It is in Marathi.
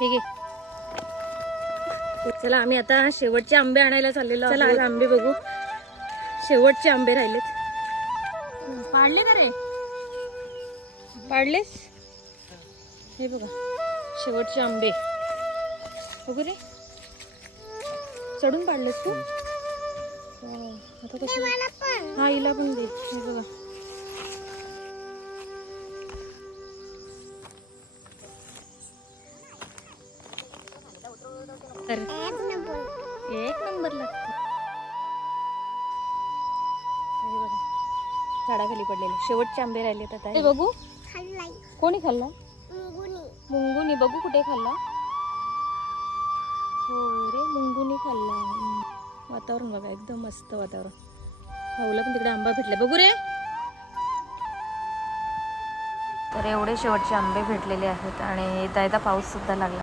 हे घे. चला आम्ही आता शेवटचे आंबे आणायला चाललेलो. चला आज आंबे बघू. शेवटचे आंबे राहिलेत. पाडले का रे? पाडलेस? हे बघा शेवटचे आंबे बघू रे. चढून पाडलेस तू? आता कसं? हा हिला पण दे. हे बघा तर एक नंबर लागतो. हे बघा झाडाखाली पडलेले शेवटचे आंबे राहिले. आता हे बघू कोणी खाल्ला? मुंगुनी. बघू कुठे खाल्ला? हो रे मुंगुनी खाल्ला. वातावरण बघा एकदम मस्त वातावरण. भाऊला पण तिकडे आंबा भेटला बघू रे. तर एवढे शेवटचे आंबे भेटलेले आहेत आणि येता येता पाऊस सुद्धा लागला.